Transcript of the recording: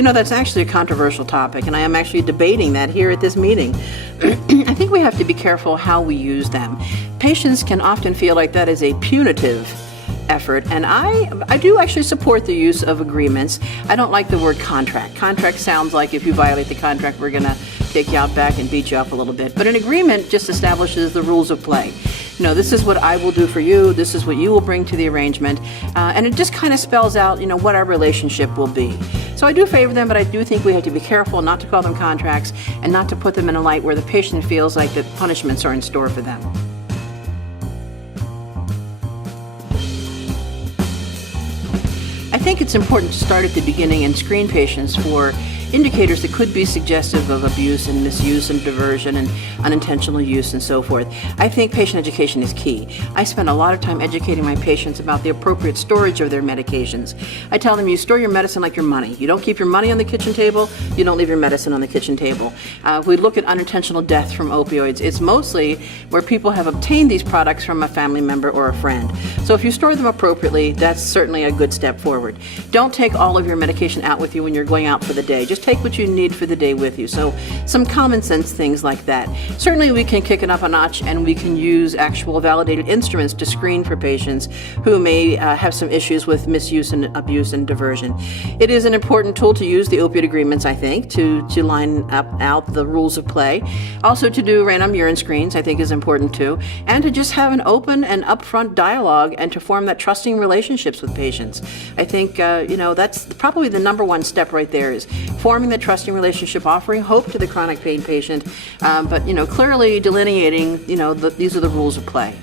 That's actually a controversial topic, and I am actually debating that here at this meeting. I think we have to be careful how we use them. Patients can often feel like that is a punitive effort, and I do actually support the use of agreements. I don't like the word contract. Contract sounds like if you violate the contract, we're going to take you out back and beat you up a little bit. But an agreement just establishes the rules of play. This is what I will do for you, this is what you will bring to the arrangement, and it just kind of spells out, what our relationship will be. So I do favor them, but I do think we have to be careful not to call them contracts and not to put them in a light where the patient feels like the punishments are in store for them. I think it's important to start at the beginning and screen patients for indicators that could be suggestive of abuse and misuse and diversion and unintentional use and so forth. I think patient education is key. I spend a lot of time educating my patients about the appropriate storage of their medications. I tell them you store your medicine like your money. You don't keep your money on the kitchen table, you don't leave your medicine on the kitchen table. If we look at unintentional death from opioids, it's mostly where people have obtained these products from a family member or a friend. So if you store them appropriately, that's certainly a good step forward. Don't take all of your medication out with you when you're going out for the day. Just take what you need for the day with you. So some common sense things like that. Certainly we can kick it up a notch, and we can use actual validated instruments to screen for patients who may have some issues with misuse and abuse and diversion. It is an important tool to use the opioid agreements, I think, to line out the rules of play. Also to do random urine screens, I think, is important too, and to just have an open and upfront dialogue and to form that trusting relationships with patients. I think, that's probably the number one step right there, is forming the trusting relationship, offering hope to the chronic pain patient, but clearly delineating, these are the rules of play.